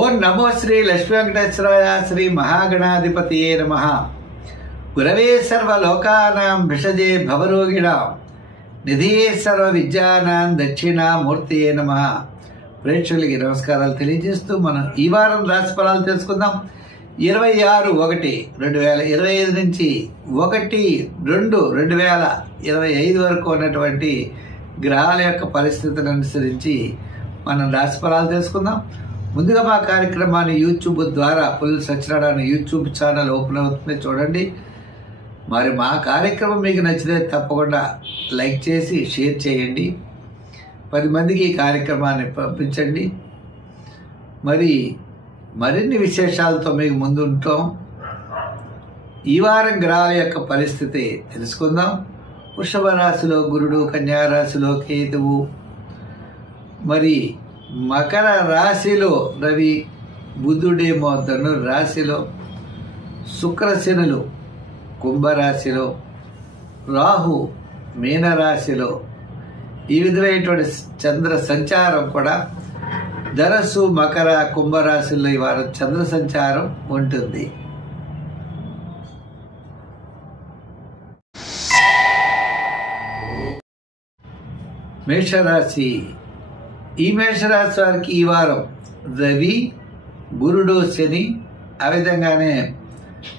ఓం నమో శ్రీ లక్ష్మీ వెంకటేశ్వరాయ శ్రీ మహాగణాధిపతియే నమః. గురవే సర్వలోకానాం భిషజే భవరోగిణాం నిధియే సర్వ విద్యానాం దక్షిణామూర్తియే నమః. ప్రేక్షకులకి నమస్కారాలు తెలియజేస్తూ మనం ఈ వారం రాశి ఫలాలు తెలుసుకుందాం. 26/1/2025 నుంచి 1/2/2025 వరకు ఉన్నటువంటి గ్రహాల యొక్క పరిస్థితిని అనుసరించి మనం రాశి ఫలాలు తెలుసుకుందాం. ముందుగా మా కార్యక్రమాన్ని యూట్యూబ్ ద్వారా పుల్ సత్యనారాయణ యూట్యూబ్ ఛానల్ ఓపెన్ అవుతుంది, చూడండి. మరి మా కార్యక్రమం మీకు నచ్చితే తప్పకుండా లైక్ చేసి షేర్ చేయండి, 10 మందికి ఈ కార్యక్రమాన్ని పంపించండి. మరిన్ని విశేషాలతో మీకు ముందు ఉంటాం. ఈ వారం గ్రహాల యొక్క పరిస్థితి తెలుసుకుందాం. వృషభ రాశిలో గురుడు, కన్యా రాశిలో కేతువు, మరి మకర రాశిలో రవి, బుధుడేమో ధను రాశిలో, శుక్రశనులు కుంభరాశిలో, రాహు మీనరాశిలో, ఈ విధమైనటువంటి చంద్ర సంచారం కూడా ధనస్సు, మకర, కుంభరాశుల్లో ఈ వారం చంద్ర సంచారం ఉంటుంది. మేషరాశి. ఈ మేషరాశి వారికి ఈ వారం రవి, గురుడు, శని, ఆ విధంగానే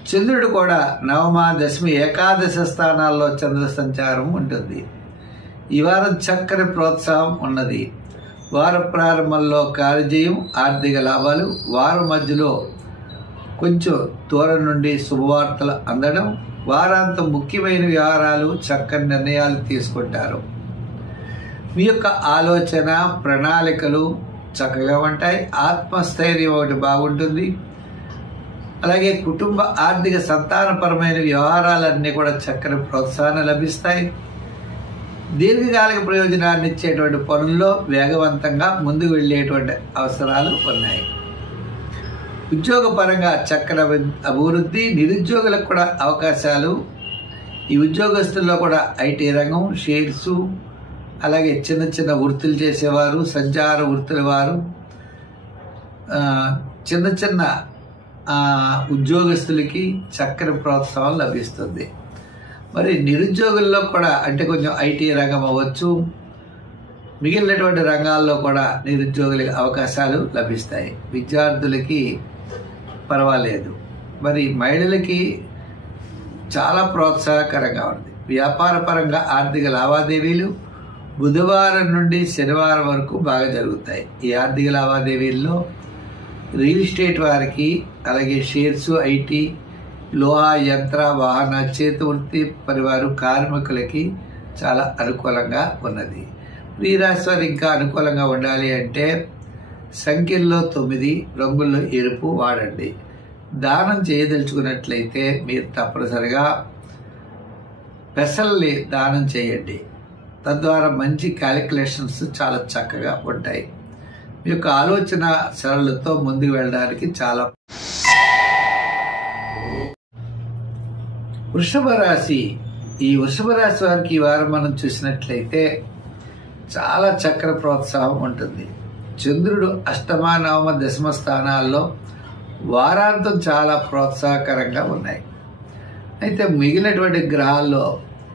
చంద్రుడు కూడా నవమ, దశమి, ఏకాదశ స్థానాల్లో చంద్ర సంచారం ఉంటుంది. ఈ వారం చక్కని ప్రోత్సాహం ఉన్నది. వార ప్రారంభంలో కార్యజయం, ఆర్థిక లాభాలు, వారం మధ్యలో కొంచెం దూరం నుండి శుభవార్తలు అందడం, వారాంతం ముఖ్యమైన వ్యవహారాలు, చక్కని నిర్ణయాలు తీసుకుంటారు. మీ యొక్క ఆలోచన, ప్రణాళికలు చక్కగా ఉంటాయి. ఆత్మస్థైర్యం ఒకటి బాగుంటుంది. అలాగే కుటుంబ, ఆర్థిక, సంతానపరమైన వ్యవహారాలన్నీ కూడా చక్కని ప్రోత్సాహం లభిస్తాయి. దీర్ఘకాలిక ప్రయోజనాన్ని ఇచ్చేటువంటి పనుల్లో వేగవంతంగా ముందుకు వెళ్ళేటువంటి అవసరాలు ఉన్నాయి. ఉద్యోగపరంగా చక్కని అభివృద్ధి, నిరుద్యోగులకు కూడా అవకాశాలు. ఈ ఉద్యోగస్తుల్లో కూడా ఐటీ రంగం, షేర్సు, అలాగే చిన్న చిన్న వృత్తులు చేసేవారు, సంచార వృత్తుల వారు, చిన్న చిన్న ఉద్యోగస్తులకి చక్కని ప్రోత్సాహం లభిస్తుంది. మరి నిరుద్యోగుల్లో కూడా అంటే కొంచెం ఐటీ రంగం అవ్వచ్చు, మిగిలినటువంటి రంగాల్లో కూడా నిరుద్యోగులకి అవకాశాలు లభిస్తాయి. విద్యార్థులకి పర్వాలేదు. మరి మహిళలకి చాలా ప్రోత్సాహకరంగా ఉంది. వ్యాపార పరంగా ఆర్థిక లావాదేవీలు బుధవారం నుండి శనివారం వరకు బాగా జరుగుతాయి. ఈ ఆర్థిక లావాదేవీల్లో రియల్ ఎస్టేట్ వారికి, అలాగే షేర్స్, ఐటీ, లోహ, యంత్ర, వాహన, చేతి వృత్తి పరివారు, కార్మికులకి చాలా అనుకూలంగా ఉన్నది. ఈ రాశి వారు ఇంకా అనుకూలంగా ఉండాలి అంటే సంఖ్యల్లో 9, రంగుల్లో ఎరుపు వాడండి. దానం చేయదలుచుకున్నట్లయితే మీరు తప్పనిసరిగా పెసల్ని దానం చేయండి. తద్వారా మంచి క్యాలిక్యులేషన్స్ చాలా చక్కగా ఉంటాయి. మీ యొక్క ఆలోచన సరళతో ముందుకు వెళ్ళడానికి చాలా. వృషభ రాశి. ఈ వృషభ రాశి వారికి ఈ వారం మనం చూసినట్లయితే చాలా చక్కని ప్రోత్సాహం ఉంటుంది. చంద్రుడు అష్టమ, నవమ, దశమ స్థానాల్లో వారాంతం చాలా ప్రోత్సాహకరంగా ఉన్నాయి. అయితే మిగిలినటువంటి గ్రహాల్లో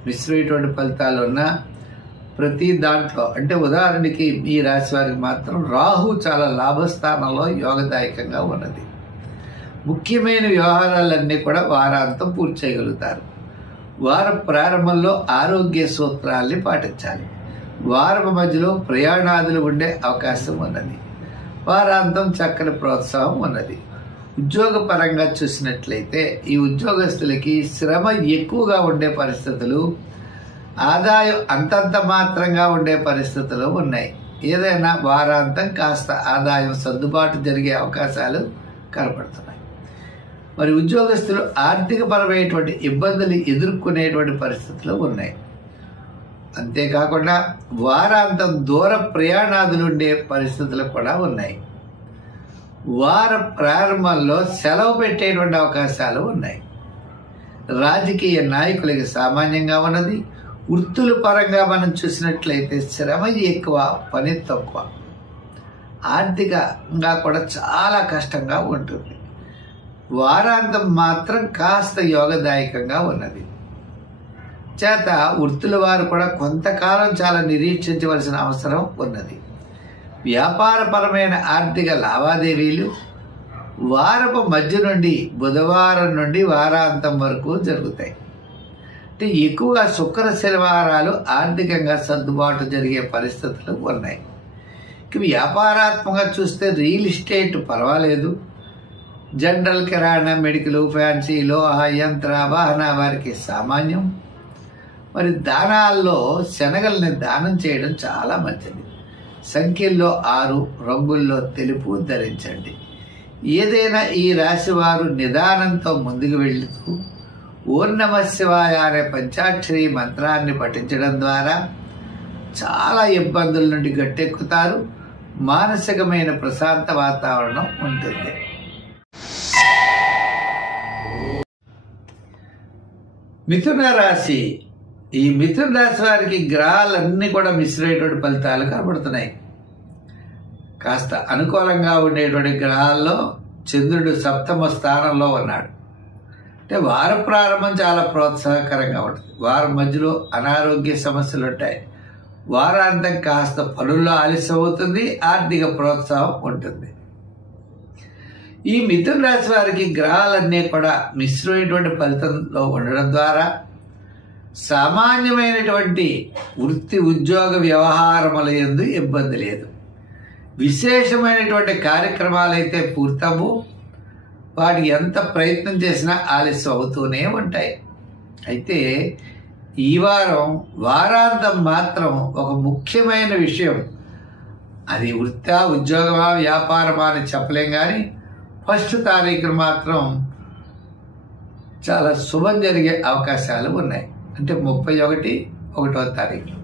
మిశ్రమైనటువంటి ఫలితాలు ఉన్నా ప్రతి దాంట్లో అంటే ఉదాహరణకి ఈ రాశి వారికి మాత్రం రాహు చాలా లాభస్థానంలో యోగదాయకంగా ఉన్నది. ముఖ్యమైన వ్యవహారాలన్నీ కూడా వారాంతం పూర్తి చేయగలుగుతారు. వార ప్రారంభంలో ఆరోగ్య సూత్రాల్ని పాటించాలి. వారం మధ్యలో ప్రయాణాదులు ఉండే అవకాశం ఉన్నది. వారాంతం చక్కని ప్రోత్సాహం ఉన్నది. ఉద్యోగ పరంగా చూసినట్లయితే ఈ ఉద్యోగస్తులకి శ్రమ ఎక్కువగా ఉండే పరిస్థితులు, ఆదాయం అంతంత మాత్రంగా ఉండే పరిస్థితులు ఉన్నాయి. ఏదైనా వారాంతం కాస్త ఆదాయం సర్దుబాటు జరిగే అవకాశాలు కనపడుతున్నాయి. మరి ఉద్యోగస్తులు ఆర్థిక పరమైనటువంటి ఇబ్బందులు ఎదుర్కొనేటువంటి పరిస్థితులు ఉన్నాయి. అంతేకాకుండా వారాంతం దూర ప్రయాణాదులు ఉండే పరిస్థితులు కూడా ఉన్నాయి. వార ప్రారంభంలో సెలవు పెట్టేటువంటి అవకాశాలు ఉన్నాయి. రాజకీయ నాయకులకి సామాన్యంగా ఉన్నది. వృత్తుల పరంగా మనం చూసినట్లయితే శ్రమ ఎక్కువ, పని తక్కువ. ఆర్థికంగా కూడా చాలా కష్టంగా ఉంటుంది. వారాంతం మాత్రం కాస్త యోగదాయకంగా ఉన్నది. చేత వృత్తుల వారు కూడా కొంతకాలం చాలా నిరీక్షించవలసిన అవసరం ఉన్నది. వ్యాపారపరమైన ఆర్థిక లావాదేవీలు వారపు మధ్య నుండి బుధవారం నుండి వారాంతం వరకు జరుగుతాయి. అంటే ఎక్కువగా శుక్ర శనివారాలు ఆర్థికంగా సర్దుబాటు జరిగే పరిస్థితులు ఉన్నాయి. వ్యాపారాత్మకంగా చూస్తే రియల్ ఎస్టేట్ పర్వాలేదు. జనరల్ కిరాణా, మెడికల్, ఫ్యాన్సీ, లోహ, యంత్ర, వాహన వారికి సామాన్యం. మరి దానాల్లో శనగల్ని దానం చేయడం చాలా మంచిది. సంఖ్యల్లో 6, రంగుల్లో తెలుపు ధరించండి. ఏదైనా ఈ రాశి వారు నిదానంతో ముందుకు వెళుతూ ఓం నమః శివాయ అనే పంచాక్షరి మంత్రాన్ని పఠించడం ద్వారా చాలా ఇబ్బందుల నుండి గట్టెక్కుతారు. మానసికమైన ప్రశాంత వాతావరణం ఉంటుంది. మిథున రాశి. ఈ మిథున రాశి వారికి గ్రహాలన్నీ కూడా మిశ్రమైనటువంటి ఫలితాలు కనబడుతున్నాయి. కాస్త అనుకూలంగా ఉండేటువంటి గ్రహాల్లో చంద్రుడు 7వ స్థానంలో ఉన్నాడు. అంటే వార ప్రారంభం చాలా ప్రోత్సాహకరంగా ఉంటుంది. వారం మధ్యలో అనారోగ్య సమస్యలు ఉంటాయి. వారాంతం కాస్త పనుల్లో ఆలస్యం అవుతుంది. ఆర్థిక ప్రోత్సాహం ఉంటుంది. ఈ మిథున రాశి వారికి గ్రహాలన్నీ కూడా మిశ్రమైనటువంటి ఫలితంలో ఉండడం ద్వారా సామాన్యమైనటువంటి వృత్తి, ఉద్యోగ వ్యవహారముల యందు ఇబ్బంది లేదు. విశేషమైనటువంటి కార్యక్రమాలు అయితే పూర్తవు, వాటికి ఎంత ప్రయత్నం చేసినా ఆలస్యం అవుతూనే ఉంటాయి. అయితే ఈ వారాంతం మాత్రం ఒక ముఖ్యమైన విషయం, అది వృత్తా, ఉద్యోగమా, వ్యాపారమా అని చెప్పలేం, కానీ 1వ తారీఖున మాత్రం చాలా శుభం జరిగే అవకాశాలు ఉన్నాయి. అంటే 31, 1వ తారీఖు.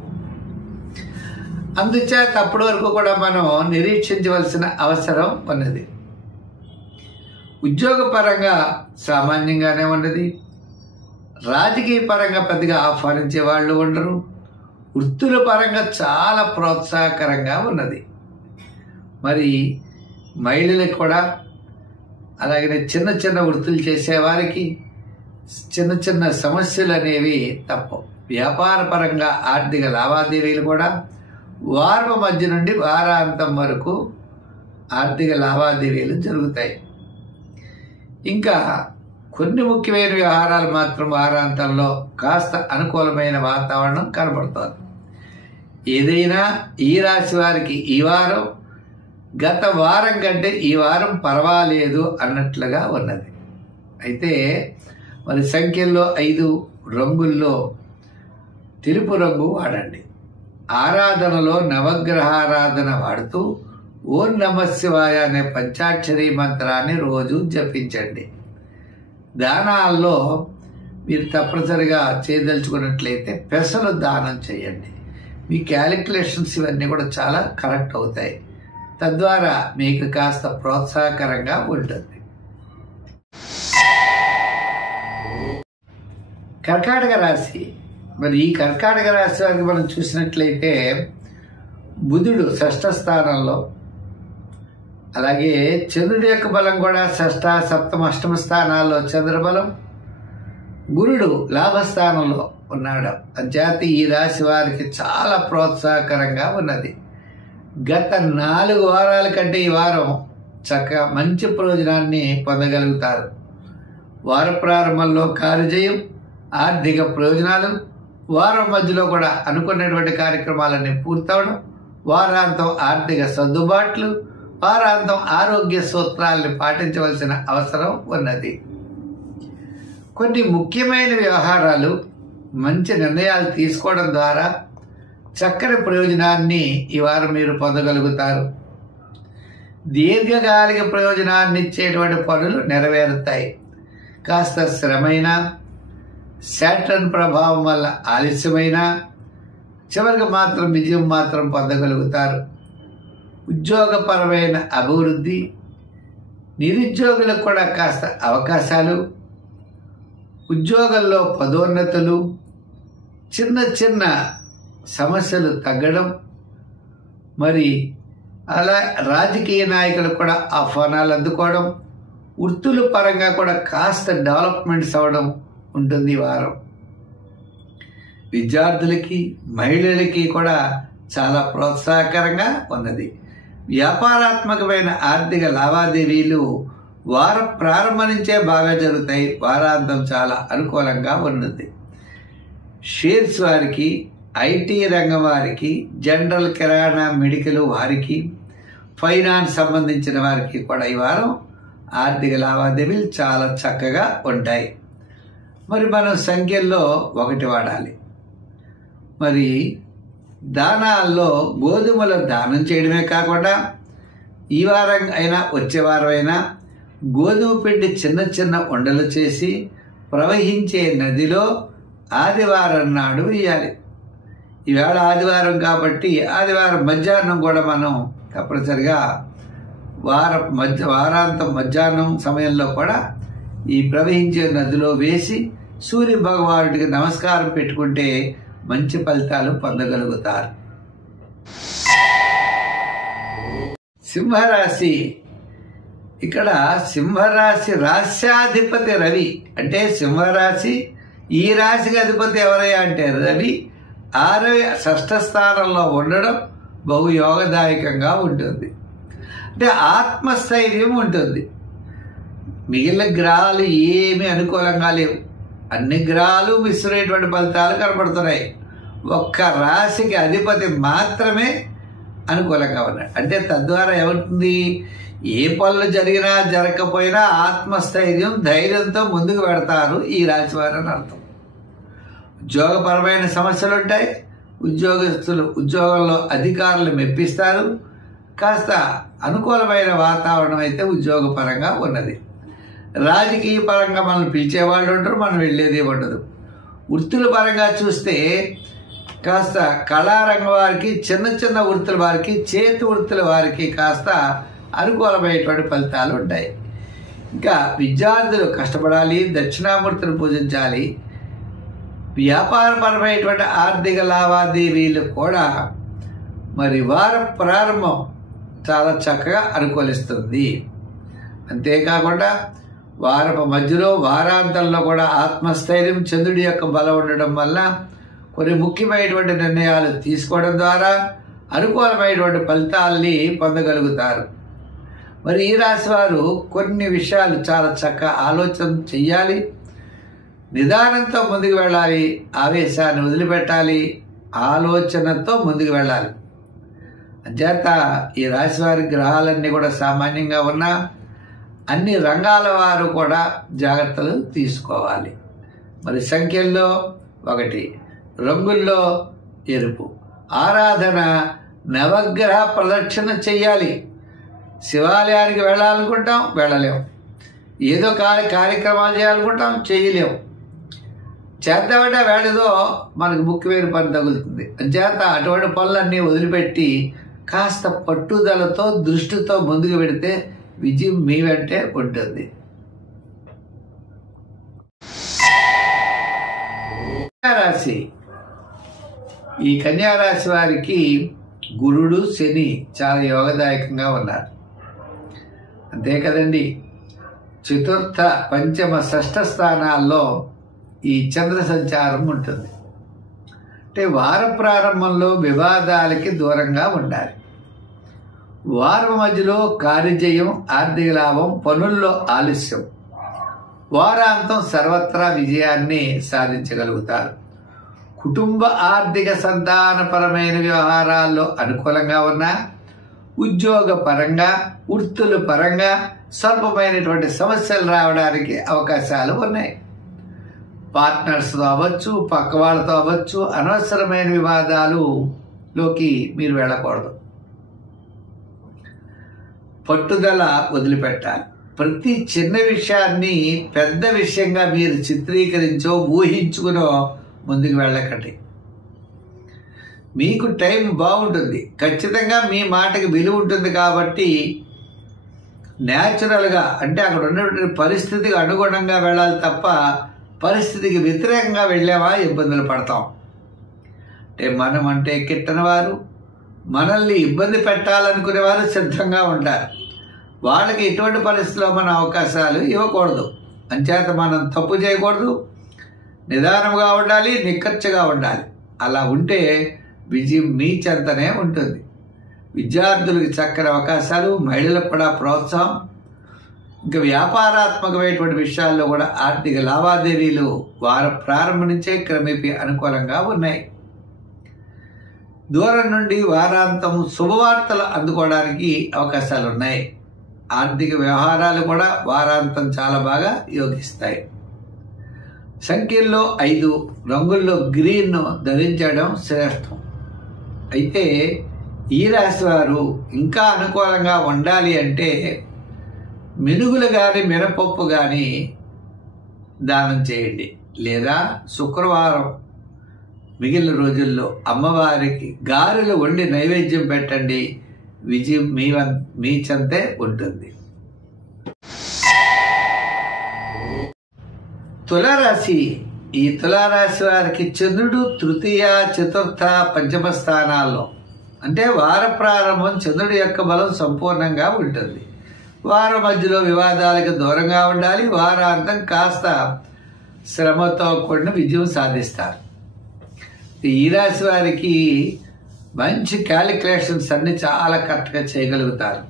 అందుచేత అప్పటి వరకు కూడా మనం నిరీక్షించవలసిన అవసరం ఉన్నది. ఉద్యోగపరంగా సామాన్యంగానే ఉన్నది. రాజకీయ పరంగా పెద్దగా ఆహ్వానించే వాళ్ళు ఉండరు. వృత్తుల పరంగా చాలా ప్రోత్సాహకరంగా ఉన్నది. మరి మహిళలకు కూడా, అలాగే చిన్న చిన్న వృత్తులు చేసేవారికి చిన్న చిన్న సమస్యలు అనేవి తప్పవు. వ్యాపార పరంగా ఆర్థిక లావాదేవీలు కూడా వారం మధ్య నుండి వారాంతం వరకు ఆర్థిక లావాదేవీలు జరుగుతాయి. ఇంకా కొన్ని ముఖ్యమైన వ్యవహారాలు మాత్రం వారాంతంలో కాస్త అనుకూలమైన వాతావరణం కనబడుతోంది. ఏదైనా ఈ రాశి వారికి ఈ వారం గత వారం కంటే ఈ వారం పర్వాలేదు అన్నట్లుగా ఉన్నది. అయితే మరి సంఖ్యల్లో 5, రంగుల్లో తెలుపు రంగు వాడండి. ఆరాధనలో నవగ్రహారాధన వాడుతూ ఓం నమః శివాయ అనే పంచాక్షరి మంత్రాన్ని రోజు జపించండి. దానాల్లో మీరు తప్పనిసరిగా చేయదలుచుకున్నట్లయితే పెసలు దానం చేయండి. మీ క్యాలిక్యులేషన్స్ ఇవన్నీ కూడా చాలా కరెక్ట్ అవుతాయి. తద్వారా మీకు కాస్త ప్రోత్సాహకరంగా ఉంటుంది. కర్కాటక రాశి. మరి ఈ కర్కాటక రాశి వారికి మనం చూసినట్లయితే బుధుడు 6వ స్థానంలో, అలాగే చంద్రుడి యొక్క బలం కూడా 6వ, 7వ, 8వ స్థానాల్లో చంద్రబలం, గురుడు లాభస్థానంలో ఉన్నాడు. అంచేత ఈ రాశి వారికి చాలా ప్రోత్సాహకరంగా ఉన్నది. గత 4 వారాల కంటే ఈ వారం చక్కగా మంచి ప్రయోజనాన్ని పొందగలుగుతారు. వార ప్రారంభంలో కార్యజయం, ఆర్థిక ప్రయోజనాలు, వారం మధ్యలో కూడా అనుకున్నటువంటి కార్యక్రమాలన్నీ పూర్తవడం, వారాంతం ఆర్థిక సర్దుబాట్లు, వారాంతం ఆరోగ్య సూత్రాలను పాటించవలసిన అవసరం ఉన్నది. కొన్ని ముఖ్యమైన వ్యవహారాలు, మంచి నిర్ణయాలు తీసుకోవడం ద్వారా చక్కని ప్రయోజనాన్ని ఈ వారం మీరు పొందగలుగుతారు. దీర్ఘకాలిక ప్రయోజనాన్ని ఇచ్చేటువంటి పనులు నెరవేరుతాయి. కాస్త శ్రమైన, శాటర్న్ ప్రభావం వల్ల ఆలస్యమైన చివరికి మాత్రం విజయం మాత్రం పొందగలుగుతారు. ఉద్యోగపరమైన అభివృద్ధి, నిరుద్యోగులకు కూడా కాస్త అవకాశాలు, ఉద్యోగంలో పదోన్నతులు, చిన్న చిన్న సమస్యలు తగ్గడం, మరి అలా రాజకీయ నాయకులు కూడా ఆహ్వానాలు అందుకోవడం, వృత్తుల పరంగా కూడా కాస్త డెవలప్మెంట్స్ అవ్వడం ఉంటుంది ఈ వారం. విద్యార్థులకి, మహిళలకి కూడా చాలా ప్రోత్సాహకరంగా ఉన్నది. వ్యాపారాత్మకమైన ఆర్థిక లావాదేవీలు వారం ప్రారంభం నుంచే బాగా జరుగుతాయి. వారాంతం చాలా అనుకూలంగా ఉన్నది. షేర్స్ వారికి, ఐటీ రంగం వారికి, జనరల్, కిరాణా, మెడికల్ వారికి, ఫైనాన్స్ సంబంధించిన వారికి కూడా ఈ వారం ఆర్థిక లావాదేవీలు చాలా చక్కగా ఉంటాయి. మరి మనం సంఖ్యల్లో 1 వాడాలి. మరి దానాల్లో గోధుమల దానం చేయడమే కాకుండా ఈ వారం అయినా వచ్చే వారం అయినా గోధుమ పిండి చిన్న చిన్న ఉండలు చేసి ప్రవహించే నదిలో ఆదివారం నాడు వేయాలి. ఈవేళ ఆదివారం కాబట్టి ఆదివారం మధ్యాహ్నం కూడా మనం తప్పనిసరిగా వారాంతం మధ్యాహ్నం సమయంలో కూడా ఈ ప్రవహించే నదిలో వేసి సూర్య భగవానుడికి నమస్కారం పెట్టుకుంటే మంచి ఫలితాలు పొందగలుగుతారు. సింహరాశి. ఇక్కడ సింహరాశి రాశ్యాధిపతి రవి. అంటే సింహరాశి ఈ రాశికి అధిపతి ఎవరయ్యా అంటే రవి 6వ స్థానంలో ఉండడం బహు యోగదాయకంగా ఉంటుంది. అంటే ఆత్మస్థైర్యం ఉంటుంది. మిగిలిన గ్రహాలు ఏమీ అనుకూలంగా లేవు. అన్ని గ్రహాలు మిశ్రమైనటువంటి ఫలితాలు కనబడుతున్నాయి. ఒక్క రాశికి అధిపతి మాత్రమే అనుకూలంగా ఉన్నాడు. అంటే తద్వారా ఏమవుతుంది, ఏ పనులు జరిగినా జరగకపోయినా ఆత్మస్థైర్యం, ధైర్యంతో ముందుకు పెడతారు ఈ రాశి వారని అర్థం. ఉద్యోగపరమైన సమస్యలు ఉంటాయి. ఉద్యోగంలో అధికారులు మెప్పిస్తారు. కాస్త అనుకూలమైన వాతావరణం అయితే ఉద్యోగపరంగా ఉన్నది. రాజకీయ పరంగా మనం పిలిచేవాళ్ళు ఉండరు, మనం వెళ్ళేది ఉండదు. వృత్తుల పరంగా చూస్తే కాస్త కళారంగం వారికి, చిన్న చిన్న వృత్తుల వారికి, చేతి వృత్తుల వారికి కాస్త అనుకూలమైనటువంటి ఫలితాలు ఉంటాయి. ఇంకా విద్యార్థులు కష్టపడాలి, దక్షిణామూర్తిని పూజించాలి. వ్యాపారపరమైనటువంటి ఆర్థిక లావాదేవీలు కూడా మరి వార ప్రారంభం చాలా చక్కగా అనుకూలిస్తుంది. అంతేకాకుండా వారపు మధ్యలో, వారాంతంలో కూడా ఆత్మస్థైర్యం, చంద్రుడి యొక్క బలం ఉండడం వల్ల కొన్ని ముఖ్యమైనటువంటి నిర్ణయాలు తీసుకోవడం ద్వారా అనుకూలమైనటువంటి ఫలితాల్ని పొందగలుగుతారు. మరి ఈ రాశి వారు కొన్ని విషయాలు చాలా చక్కగా ఆలోచన చెయ్యాలి. నిదానంతో ముందుకు వెళ్ళాలి. ఆవేశాన్ని వదిలిపెట్టాలి. ఆలోచనతో ముందుకు వెళ్ళాలి. అంచేత ఈ రాశి వారి గ్రహాలన్నీ కూడా సామాన్యంగా ఉన్నా అన్ని రంగాల వారు కూడా జాగ్రత్తలు తీసుకోవాలి. మరి సంఖ్యల్లో 1, రంగుల్లో ఎరుపు. ఆరాధన, నవగ్రహ ప్రదక్షిణ చెయ్యాలి. శివాలయానికి వెళ్ళాలనుకుంటాం, వెళ్ళలేం. ఏదో కార్యక్రమాలు చేయాలనుకుంటాం, చేయలేం. చేద్దామంటే వేళదో మనకు ముఖ్యమైన పని తగులుతుంది. అంచేత అటువంటి పనులన్నీ వదిలిపెట్టి కాస్త పట్టుదలతో, దృష్టితో ముందుకు పెడితే విజయం మీ వెంటే ఉంటుంది. కన్యారాశి. ఈ కన్యారాశి వారికి గురుడు, శని చాలా యోగదాయకంగా ఉన్నారు. అంతే కదండి. చతుర్థ, పంచమ, షష్ఠ స్థానాల్లో ఈ చంద్ర సంచారం ఉంటుంది. అంటే వార ప్రారంభంలో వివాదాలకి దూరంగా ఉండాలి. వారం మధ్యలో కార్యజయం, ఆర్థిక లాభం, పనుల్లో ఆలస్యం. వారాంతం సర్వత్రా విజయాన్ని సాధించగలుగుతారు. కుటుంబ, ఆర్థిక, సంతానపరమైన వ్యవహారాల్లో అనుకూలంగా ఉన్నా ఉద్యోగ పరంగా, వృత్తుల పరంగా స్వల్పమైనటువంటి సమస్యలు రావడానికి అవకాశాలు ఉన్నాయి. పార్ట్నర్స్తో అవ్వచ్చు, పక్క వాళ్ళతో అవ్వచ్చు. అనవసరమైన వివాదాలులోకి మీరు వెళ్ళకూడదు. పట్టుదల వదిలిపెట్టాలి. ప్రతి చిన్న విషయాన్ని పెద్ద విషయంగా మీరు చిత్రీకరించో, ఊహించుకునో ముందుకు వెళ్ళకండి. మీకు టైం బాగుంటుంది, ఖచ్చితంగా మీ మాటకి విలువ ఉంటుంది. కాబట్టి న్యాచురల్గా, అంటే అక్కడ ఉన్నటువంటి పరిస్థితికి అనుగుణంగా వెళ్ళాలి తప్ప పరిస్థితికి వ్యతిరేకంగా వెళ్ళామా ఇబ్బందులు పడతాం. అంటే మనం అంటే కిట్టని వారు, మనల్ని ఇబ్బంది పెట్టాలనుకునే వారు సిద్ధంగా ఉంటారు. వాళ్ళకి ఎటువంటి పరిస్థితుల్లో మన అవకాశాలు ఇవ్వకూడదు. అంచేత మనం తప్పు చేయకూడదు, నిదానంగా ఉండాలి, నిక్కచ్చిగా ఉండాలి. అలా ఉంటే విజయం మీ చెంతనే ఉంటుంది. విద్యార్థులకు చక్కని అవకాశాలు, మహిళలకు కూడా ప్రోత్సాహం, ఇంకా వ్యాపారాత్మకమైనటువంటి విషయాల్లో కూడా ఆర్థిక లావాదేవీలు వార ప్రారంభం నుంచే క్రమేపీ అనుకూలంగా ఉన్నాయి. దూరం నుండి వారాంతం శుభవార్తలు అందుకోవడానికి అవకాశాలు ఉన్నాయి. ఆర్థిక వ్యవహారాలు కూడా వారాంతం చాలా బాగా యోగిస్తాయి. సంఖ్యల్లో 5, రంగుల్లో గ్రీన్ను ధరించడం శ్రేష్టం. అయితే ఈ రాశి వారు ఇంకా అనుకూలంగా ఉండాలి అంటే మినుగులు కానీ మినపప్పు కానీ దానం చేయండి, లేదా శుక్రవారం మిగిలిన రోజుల్లో అమ్మవారికి గారెలు వండి నైవేద్యం పెట్టండి. విజయం మీ చెంతే ఉంటుంది. తులారాశి. ఈ తులారాశి వారికి చంద్రుడు తృతీయ, చతుర్థ, పంచమ స్థానాల్లో, అంటే వార ప్రారంభం చంద్రుడి యొక్క బలం సంపూర్ణంగా ఉంటుంది. వారం మధ్యలో వివాదాలకు దూరంగా ఉండాలి. వారాంతం కాస్త శ్రమతో కూడిన విజయం సాధిస్తారు. ఈ రాశి వారికి మంచి క్యాలిక్యులేషన్స్ అన్ని చాలా కరెక్ట్గా చేయగలుగుతారు.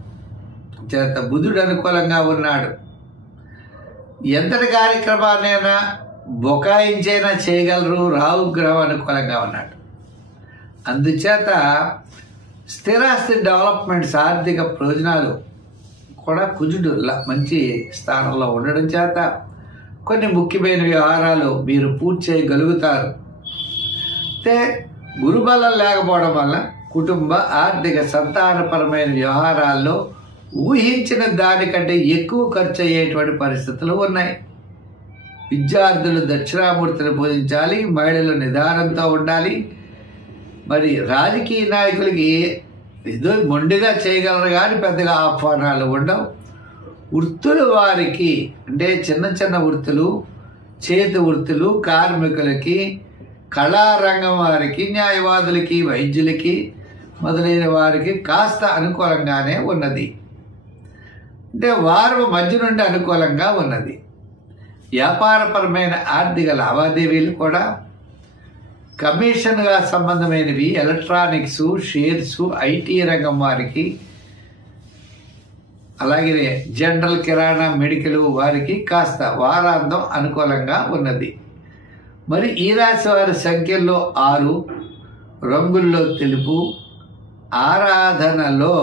చేత బుధుడు అనుకూలంగా ఉన్నాడు. ఎంతటి కార్యక్రమాన్నైనా బొకాయించైనా చేయగలరు. రాహు గ్రహం అనుకూలంగా ఉన్నాడు. అందుచేత స్థిరాస్తి డెవలప్మెంట్స్, ఆర్థిక ప్రయోజనాలు కూడా కుజుడు మంచి స్థానంలో ఉండడం చేత కొన్ని ముఖ్యమైన వ్యవహారాలు మీరు పూర్తి చేయగలుగుతారు. అయితే గురుబలం లేకపోవడం వల్ల కుటుంబ, ఆర్థిక, సంతానపరమైన వ్యవహారాల్లో ఊహించిన దానికంటే ఎక్కువ ఖర్చు అయ్యేటువంటి పరిస్థితులు ఉన్నాయి. విద్యార్థులు దక్షిణామూర్తిని పూజించాలి. మహిళలు నిదానంతో ఉండాలి. మరి రాజకీయ నాయకులకి ఏదో మొండిగా చేయగలరు కానీ పెద్దగా ఆహ్వానాలు ఉండవు. వృత్తులు వారికి, అంటే చిన్న చిన్న వృత్తులు, చేతి వృత్తులు, కార్మికులకి, కళారంగం వారికి, న్యాయవాదులకి, వైద్యులకి మొదలైన వారికి కాస్త అనుకూలంగానే ఉన్నది. అంటే వారం మధ్య నుండి అనుకూలంగా ఉన్నది. వ్యాపారపరమైన ఆర్థిక లావాదేవీలు కూడా, కమిషన్గా సంబంధమైనవి, ఎలక్ట్రానిక్స్, షేర్స్, ఐటీ రంగం వారికి, అలాగే జనరల్, కిరాణా, మెడికల్ వారికి కాస్త వారాంతం అనుకూలంగా ఉన్నది. మరి ఈ రాశి వారి సంఖ్యల్లో 6, రంగుల్లో తెలుపు, ఆరాధనలో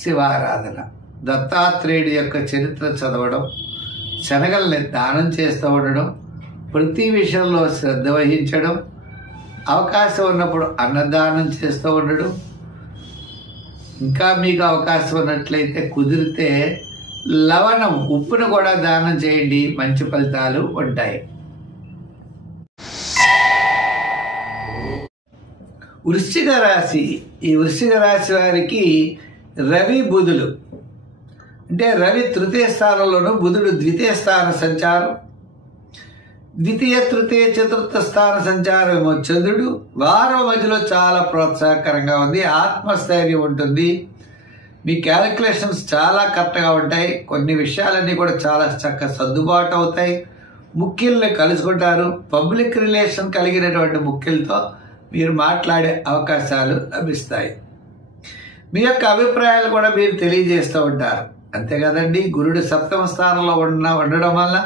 శివారాధన, దత్తాత్రేయుడి యొక్క చరిత్ర చదవడం, శనగల్ని దానం చేస్తూ ఉండడం, ప్రతి విషయంలో శ్రద్ధ వహించడం, అవకాశం ఉన్నప్పుడు అన్నదానం చేస్తూ ఉండడం, ఇంకా మీకు అవకాశం ఉన్నట్లయితే కుదిరితే లవణం, ఉప్పును కూడా దానం చేయండి. మంచి ఫలితాలు ఉంటాయి. వృశ్చిక రాశి. ఈ వృశ్చిక రాశి వారికి రవి, బుధులు, అంటే రవి తృతీయ స్థానంలోను, బుధుడు ద్వితీయ స్థాన సంచారం, ద్వితీయ, తృతీయ, చతుర్థ స్థాన సంచారం ఏమో చంద్రుడు. వారం మధ్యలో చాలా ప్రోత్సాహకరంగా ఉంది. ఆత్మస్థైర్యం ఉంటుంది. మీ క్యాలిక్యులేషన్స్ చాలా కరెక్ట్గా ఉంటాయి. కొన్ని విషయాలన్నీ కూడా చాలా చక్కగా సర్దుబాటు అవుతాయి. ముఖ్యుల్ని కలుసుకుంటారు. పబ్లిక్ రిలేషన్ కలిగినటువంటి ముఖ్యులతో మీరు మాట్లాడే అవకాశాలు లభిస్తాయి. మీ యొక్క అభిప్రాయాలు కూడా మీరు తెలియజేస్తూ ఉంటారు. అంతే కదండి. గురుడు సప్తమ స్థానంలో ఉండడం వల్ల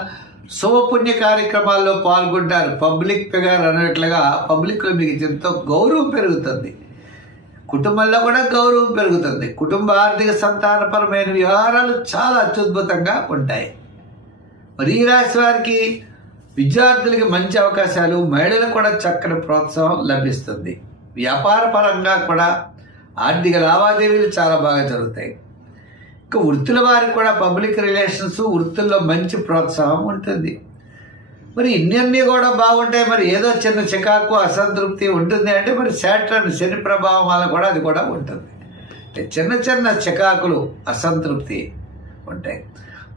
శుభపుణ్య కార్యక్రమాల్లో పాల్గొంటారు. పబ్లిక్ ఫిగర్ అన్నట్లుగా పబ్లిక్లో మీకు ఎంతో గౌరవం పెరుగుతుంది. కుటుంబంలో కూడా గౌరవం పెరుగుతుంది. కుటుంబ, ఆర్థిక, సంతానపరమైన వ్యవహారాలు చాలా అత్యద్భుతంగా ఉంటాయి. మరి ఈ రాశి వారికి విద్యార్థులకి మంచి అవకాశాలు, మహిళలకు కూడా చక్కని ప్రోత్సాహం లభిస్తుంది. వ్యాపార పరంగా కూడా ఆర్థిక లావాదేవీలు చాలా బాగా జరుగుతాయి. ఇంకా వృత్తుల వారికి కూడా పబ్లిక్ రిలేషన్స్, వృత్తుల్లో మంచి ప్రోత్సాహం ఉంటుంది. మరి ఇన్ని కూడా బాగుంటాయి. మరి ఏదో చిన్న చికాకు, అసంతృప్తి ఉంటుంది అంటే మరి శాటర్న్, శని ప్రభావం వల్ల కూడా అది కూడా ఉంటుంది. చిన్న చిన్న చికాకులు, అసంతృప్తి ఉంటాయి.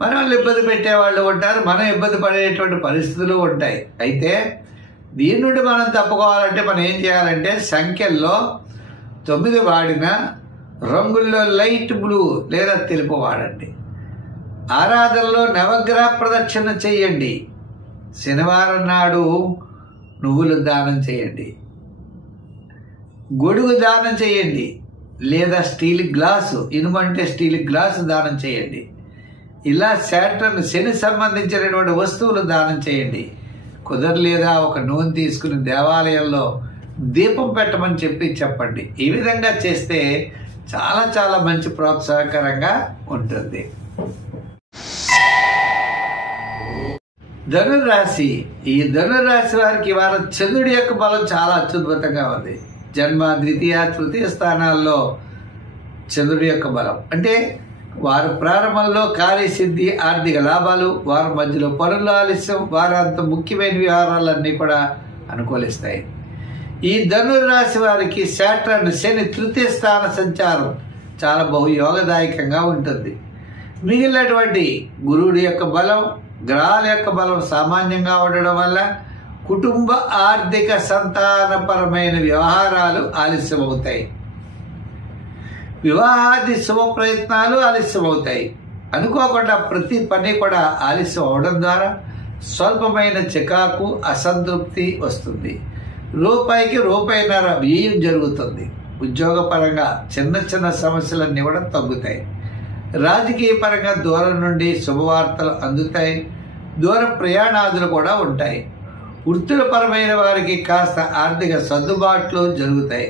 మనల్ని ఇబ్బంది పెట్టేవాళ్ళు ఉంటారు. మనం ఇబ్బంది పడేటువంటి పరిస్థితులు ఉంటాయి. అయితే దీని నుండి మనం తప్పుకోవాలంటే మనం ఏం చేయాలంటే సంఖ్యల్లో 9 వాడిన రంగుల్లో లైట్ బ్లూ లేదా తెలుపు వాడండి. ఆరాధనలో నవగ్రహ ప్రదక్షిణ చేయండి. శనివారం నాడు నువ్వులు దానం చేయండి. గొడుగు దానం చేయండి లేదా స్టీల్ గ్లాసు, ఇనుమంటే స్టీల్ గ్లాసు దానం చేయండి. ఇలా శాటర్న్ శని సంబంధించినటువంటి వస్తువులు దానం చేయండి. కుదరలేదా ఒక నూనె తీసుకుని దేవాలయంలో దీపం పెట్టమని చెప్పండి. ఈ విధంగా చేస్తే చాలా చాలా మంచి ప్రోత్సాహకరంగా ఉంటుంది. ధనురాశి. ఈ ధనురాశి వారికి వారు చంద్రుడి యొక్క బలం చాలా అత్యద్భుతంగా ఉంది. జన్మ, ద్వితీయ, తృతీయ స్థానాల్లో చంద్రుడి యొక్క బలం అంటే వారు ప్రారంభంలో కార్యసిద్ధి, ఆర్థిక లాభాలు, వారి మధ్యలో పనుల ఆలస్యం, వారి అంత ముఖ్యమైన వ్యవహారాలన్నీ కూడా అనుకూలిస్తాయి. ఈ ధనురాశి వారికి శాటర్న్ శని తృతీయ స్థాన సంచారం చాలా బహుయోగదాయకంగా ఉంటుంది. మిగిలినటువంటి గురువుడి యొక్క బలం, గ్రహాల యొక్క బలం సామాన్యంగా ఉండడం వల్ల కుటుంబ, ఆర్థిక, సంతానపరమైన వ్యవహారాలు ఆలస్యమవుతాయి. వివాహాది శుభ ప్రయత్నాలు ఆలస్యమవుతాయి. అనుకోకుండా ప్రతి పని కూడా ఆలస్యం అవడం ద్వారా స్వల్పమైన చికాకు, అసంతృప్తి వస్తుంది. రూపాయికి రూపాయిన్నర వ్యయం జరుగుతుంది. ఉద్యోగపరంగా చిన్న చిన్న సమస్యలన్నీ కూడా తగ్గుతాయి. రాజకీయ పరంగా దూరం నుండి శుభవార్తలు అందుతాయి. దూర ప్రయాణాదులు కూడా ఉంటాయి. వృత్తులపరమైన వారికి కాస్త ఆర్థిక సర్దుబాట్లు జరుగుతాయి.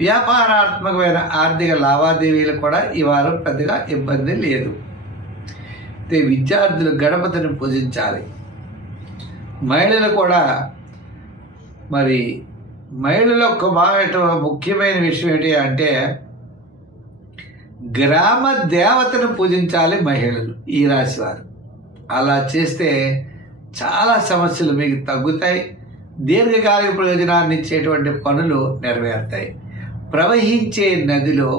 వ్యాపారాత్మకమైన ఆర్థిక లావాదేవీలు కూడా ఈ వారం పెద్దగా ఇబ్బంది లేదు. విద్యార్థులు గణపతిని పూజించాలి. మహిళలు కూడా మహిళల ముఖ్యమైన విషయం ఏంటి అంటే గ్రామ దేవతను పూజించాలి మహిళలు, ఈ రాశి వారు. అలా చేస్తే చాలా సమస్యలు మీకు తగ్గుతాయి. దీర్ఘకాలిక ప్రయోజనాన్ని ఇచ్చేటువంటి పనులు నెరవేరుతాయి. ప్రవహించే నదిలో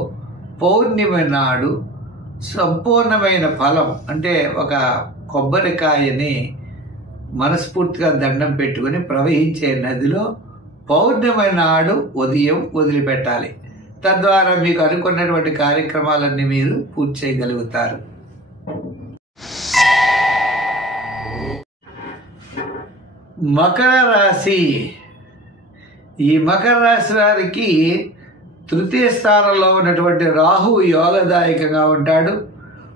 పౌర్ణిమ నాడు సంపూర్ణమైన ఫలం అంటే ఒక కొబ్బరికాయని మనస్ఫూర్తిగా దండం పెట్టుకుని ప్రవహించే నదిలో పౌర్ణిమ నాడు ఉదయం వదిలిపెట్టాలి. తద్వారా మీకు అనుకున్నటువంటి కార్యక్రమాలన్నీ మీరు పూర్తి చేయగలుగుతారు. మకర రాశి. ఈ మకర రాశి వారికి తృతీయ స్థానంలో ఉన్నటువంటి రాహు యోగదాయకంగా ఉంటాడు.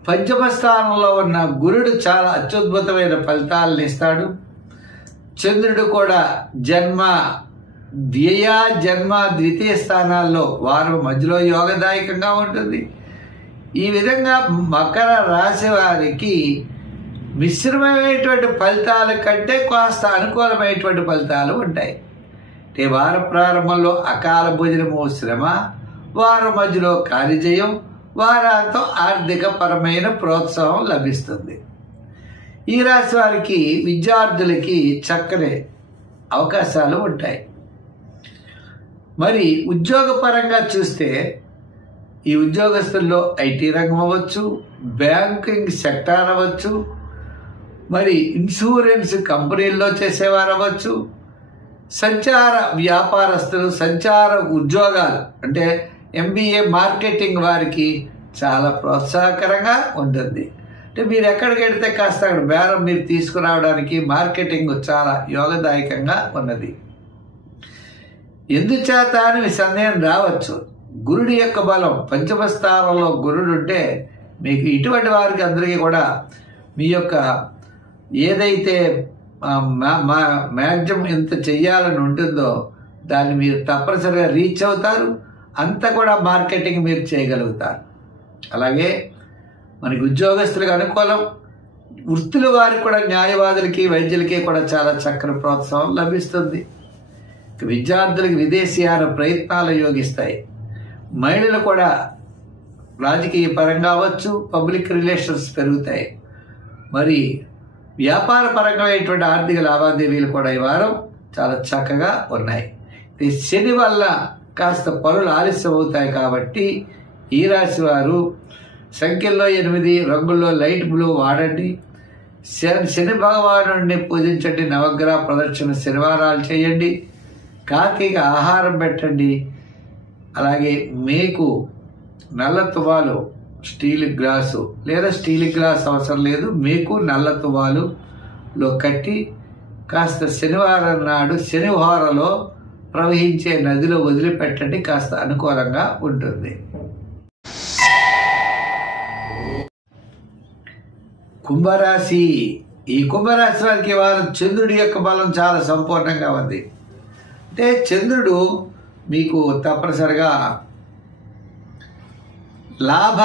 పంచమ స్థానంలో ఉన్న గురుడు చాలా అత్యద్భుతమైన ఫలితాలను ఇస్తాడు. చంద్రుడు కూడా జన్మ, వ్యయ, జన్మ, ద్వితీయ స్థానాల్లో వారు మధ్యలో యోగదాయకంగా ఉంటుంది. ఈ విధంగా మకర రాశి వారికి మిశ్రమైనటువంటి ఫలితాల కంటే కాస్త అనుకూలమైనటువంటి ఫలితాలు ఉంటాయి. వార ప్రారంభంలో అకాల భోజనము శ్రమ, వారం మధ్యలో కార్యజయం, వారాంతం ఆర్థిక పరమైన ప్రోత్సాహం లభిస్తుంది. ఈ రాశి వారికి విద్యార్థులకి చక్కని అవకాశాలు ఉంటాయి. ఉద్యోగపరంగా చూస్తే ఈ ఉద్యోగస్తుల్లో ఐటీ రంగం అవ్వచ్చు, బ్యాంకింగ్ సెక్టార్ అవ్వచ్చు, ఇన్సూరెన్స్ కంపెనీల్లో చేసేవారు అవ్వచ్చు, సంచార వ్యాపారస్తులు, సంచార ఉద్యోగాలు అంటే MBA మార్కెటింగ్ వారికి చాలా ప్రోత్సాహకరంగా ఉంటుంది. అంటే మీరు ఎక్కడికి వెళితే కాస్త అక్కడ బేరం మీరు తీసుకురావడానికి మార్కెటింగ్ చాలా యోగదాయకంగా ఉన్నది. ఎందుచేత అని సందేహం రావచ్చు. గురుడి యొక్క బలం పంచమ స్థానంలో గురుడు ఉంటే మీకు ఇటువంటి వారికి అందరికీ కూడా మీ యొక్క ఏదైతే మ్యాక్సిమం ఎంత చెయ్యాలని ఉంటుందో దాన్ని మీరు తప్పనిసరిగా రీచ్ అవుతారు. అంతా కూడా మార్కెటింగ్ మీరు చేయగలుగుతారు. అలాగే మనకి ఉద్యోగస్తులకు అనుకూలం, వృత్తుల వారికి కూడా న్యాయవాదులకి, వైద్యులకి కూడా చాలా చక్కని ప్రోత్సాహం లభిస్తుంది. విద్యార్థులకు విదేశీయాన ప్రయత్నాలు యోగిస్తాయి. మహిళలు కూడా రాజకీయ పరంగా అవ్వచ్చు, పబ్లిక్ రిలేషన్స్ పెరుగుతాయి. వ్యాపార పరంగా ఆర్థిక లావాదేవీలు కూడా ఈ వారం చాలా చక్కగా ఉన్నాయి. శని వల్ల కాస్త పనులు ఆలస్యం అవుతాయి కాబట్టి ఈ రాశి వారు సంఖ్యల్లో 8, రంగుల్లో లైట్ బ్లూ వాడండి. శని భగవానుడిని పూజించండి. నవగ్రహ ప్రదక్షిణ శనివారాలు చేయండి. కాకికి ఆహారం పెట్టండి. అలాగే మేకు, నల్ల తువాలు, స్టీల్ గ్లాసు లేదా స్టీల్ గ్లాస్ అవసరం లేదు, మేకు నల్ల తువాలులో కట్టి కాస్త శనివారం నాడు శనివారంలో ప్రవహించే నదిలో వదిలిపెట్టండి, కాస్త అనుకూలంగా ఉంటుంది. కుంభరాశి. ఈ కుంభరాశి వారికి వారు చంద్రుడి యొక్క బలం చాలా సంపూర్ణంగా ఉంది. అంటే చంద్రుడు మీకు తప్పనిసరిగా లాభ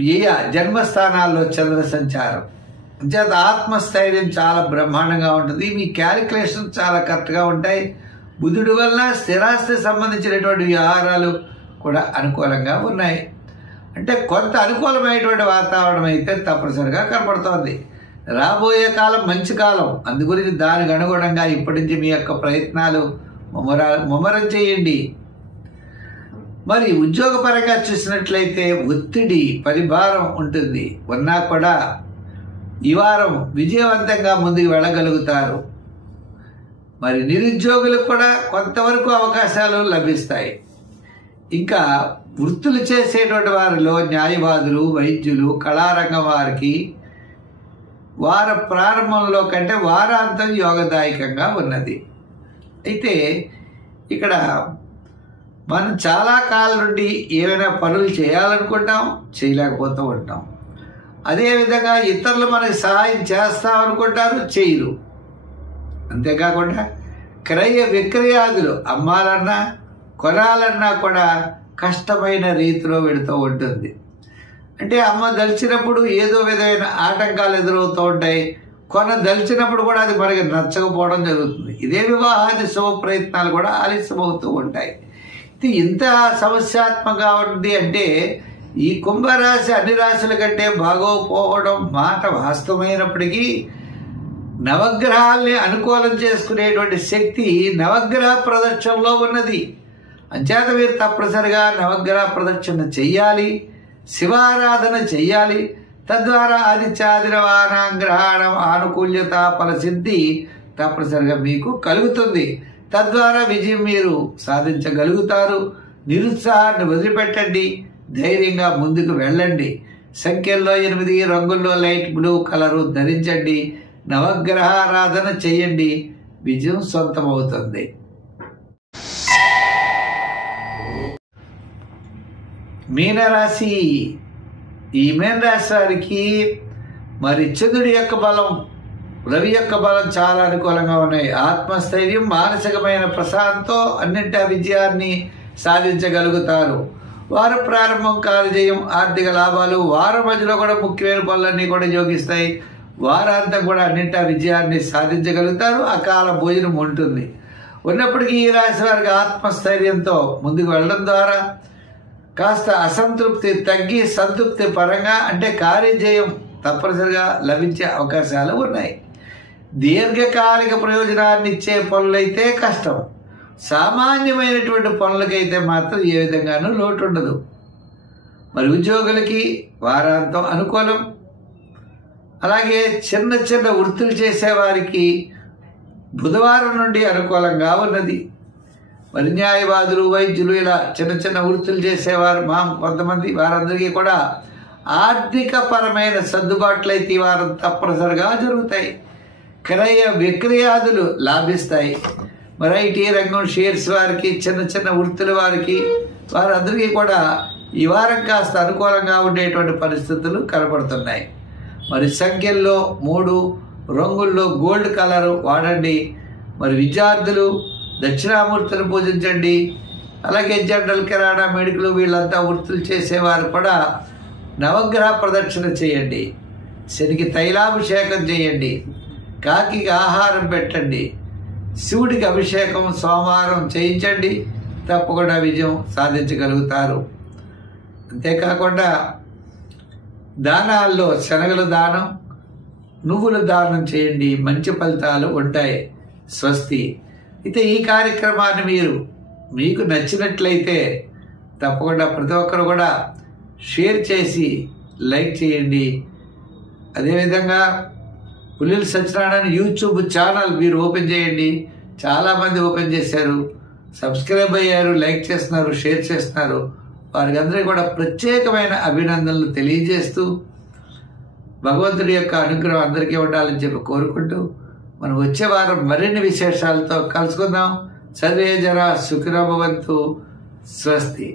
వ్యయ జన్మస్థానాల్లో చంద్ర సంచారం అంచేత ఆత్మస్థైర్యం చాలా బ్రహ్మాండంగా ఉంటుంది. మీ క్యాలిక్యులేషన్ చాలా కరెక్ట్గా ఉంటాయి. బుధుడి వలన స్థిరాస్తి సంబంధించినటువంటి వ్యవహారాలు కూడా అనుకూలంగా ఉన్నాయి. అంటే కొంత అనుకూలమైనటువంటి వాతావరణం అయితే తప్పనిసరిగా కనపడుతోంది. రాబోయే కాలం మంచి కాలం. అందు గురించి దానికి అనుగుణంగా ఇప్పటి నుంచి మీ యొక్క ప్రయత్నాలు ముమ్మరం చేయండి. మరి ఉద్యోగపరంగా చూసినట్లయితే ఒత్తిడి, పరిభారం ఉంటుంది. ఉన్నా కూడా ఈ వారం విజయవంతంగా ముందుకు వెళ్ళగలుగుతారు. మరి నిరుద్యోగులకు కూడా కొంతవరకు అవకాశాలు లభిస్తాయి. ఇంకా వృత్తులు చేసేటువంటి వారిలో న్యాయవాదులు, వైద్యులు, కళారంగం వారికి వార ప్రారంభంలో కంటే వారాంతం యోగదాయకంగా ఉన్నది. అయితే ఇక్కడ మనం చాలా కాలం నుండి ఏమైనా పనులు చేయాలనుకుంటాం, చేయలేకపోతూ ఉంటాం. అదేవిధంగా ఇతరులు మనకి సహాయం చేస్తామనుకుంటారు, చేయరు. అంతేకాకుండా క్రయ విక్రయాదులు అమ్మాలన్నా కొనాలన్నా కూడా కష్టమైన రీతిలో వెళుతూ ఉంటుంది. అంటే అమ్మ దలిచినప్పుడు ఏదో విధమైన ఆటంకాలు ఎదురవుతూ ఉంటాయి. దలిచినప్పుడు కూడా అది మనకి నచ్చకపోవడం జరుగుతుంది. ఇదే వివాహాది శుభ ప్రయత్నాలు కూడా ఆలస్యమవుతూ ఉంటాయి. ఇది ఇంత సమస్యాత్మకంగా ఉంది. అంటే ఈ కుంభరాశి అన్ని రాశుల కంటే బాగోపోవడం మాట వాస్తవమైనప్పటికీ నవగ్రహాల్ని అనుకూలం చేసుకునేటువంటి శక్తి నవగ్రహ ప్రదక్షిణలో ఉన్నది. అంచేత మీరు తప్పనిసరిగా నవగ్రహ ప్రదక్షిణ చెయ్యాలి, శివారాధన చెయ్యాలి. తద్వారా ఆదిత్యాదినవానాగ్రహణం ఆనుకూల్యత ఫలసిద్ధి తప్పనిసరిగా మీకు కలుగుతుంది. తద్వారా విజయం మీరు సాధించగలుగుతారు. నిరుత్సాహాన్ని వదిలిపెట్టండి, ధైర్యంగా ముందుకు వెళ్ళండి. సంఖ్యల్లో 8, రంగుల్లో లైట్ బ్లూ కలరు ధరించండి, నవగ్రహారాధన చెయ్యండి, విజయం సొంతమవుతుంది. మీనరాశి. ఈ మీనరాశి వారికి మరి చంద్రుడి యొక్క బలం, రవి యొక్క బలం చాలా అనుకూలంగా ఉన్నాయి. ఆత్మస్థైర్యం, మానసికమైన ప్రశాంతంతో అన్నింటి విజయాన్ని సాధించగలుగుతారు. వార ప్రారంభం కార్యజయం, ఆర్థిక లాభాలు, వారం మధ్యలో కూడా ముఖ్యమైన పనులన్నీ కూడా యోగిస్తాయి. వారాంతం కూడా అన్నింటి విజయాన్ని సాధించగలుగుతారు. అకాల భోజనం ఉంటుంది. ఉన్నప్పటికీ ఈ రాశి వారికి ఆత్మస్థైర్యంతో ముందుకు వెళ్ళడం ద్వారా కాస్త అసంతృప్తి తగ్గి సంతృప్తి పరంగా అంటే కార్యజయం తప్పనిసరిగా లభించే అవకాశాలు ఉన్నాయి. దీర్ఘకాలిక ప్రయోజనాన్ని ఇచ్చే పనులైతే కష్టం. సామాన్యమైనటువంటి పనులకైతే మాత్రం ఏ విధంగానూ లోటు ఉండదు. మరి ఉద్యోగులకి వారాంతం అనుకూలం. అలాగే చిన్న చిన్న వృత్తులు చేసేవారికి బుధవారం నుండి అనుకూలంగా ఉన్నది. మరి న్యాయవాదులు, వైద్యులు ఇలా చిన్న చిన్న వృత్తులు చేసేవారు కొంతమంది వారందరికీ కూడా ఆర్థిక పరమైన సర్దుబాట్లు అయితే ఈ వారం తప్పనిసరిగా జరుగుతాయి. క్రయ విక్రయాదులు లాభిస్తాయి. మరి ఐటీ రంగం, షేర్స్ వారికి, చిన్న చిన్న వృత్తుల వారికి వారందరికీ కూడా ఈ వారం కాస్త అనుకూలంగా ఉండేటువంటి పరిస్థితులు కనపడుతున్నాయి. మరి సంఖ్యల్లో 3, రంగుల్లో గోల్డ్ కలర్ వాడండి. మరి విద్యార్థులు దక్షిణామూర్తిని పూజించండి. అలాగే జనరల్, కిరాణా, మెడికల్ వీళ్ళంతా వృత్తులు చేసేవారు కూడా నవగ్రహ ప్రదక్షిణ చేయండి. శనికి తైలాభిషేకం చేయండి. కాకి ఆహారం పెట్టండి. శివుడికి అభిషేకం సోమవారం చేయించండి. తప్పకుండా విజయం సాధించగలుగుతారు. అంతేకాకుండా దానాల్లో శనగలు దానం, నువ్వులు దానం చేయండి. మంచి ఫలితాలు ఉంటాయి. స్వస్తి. అయితే ఈ కార్యక్రమాన్ని మీకు నచ్చినట్లయితే తప్పకుండా ప్రతి ఒక్కరు కూడా షేర్ చేసి లైక్ చేయండి. అదేవిధంగా పుల్లెల సత్యనారాయణ యూట్యూబ్ ఛానల్ మీరు ఓపెన్ చేయండి. చాలామంది ఓపెన్ చేశారు. సబ్స్క్రైబ్ అయ్యారు, లైక్ చేస్తున్నారు, షేర్ చేస్తున్నారు, వారికి అందరికీ కూడా ప్రత్యేకమైన అభినందనలు తెలియజేస్తూ భగవంతుడి యొక్క అనుగ్రహం అందరికీ ఉండాలని చెప్పి కోరుకుంటూ మనం వచ్చే వారం మరిన్ని విశేషాలతో కలుసుకుందాం. సర్వే జన సుఖినో భవంతు. స్వస్తి.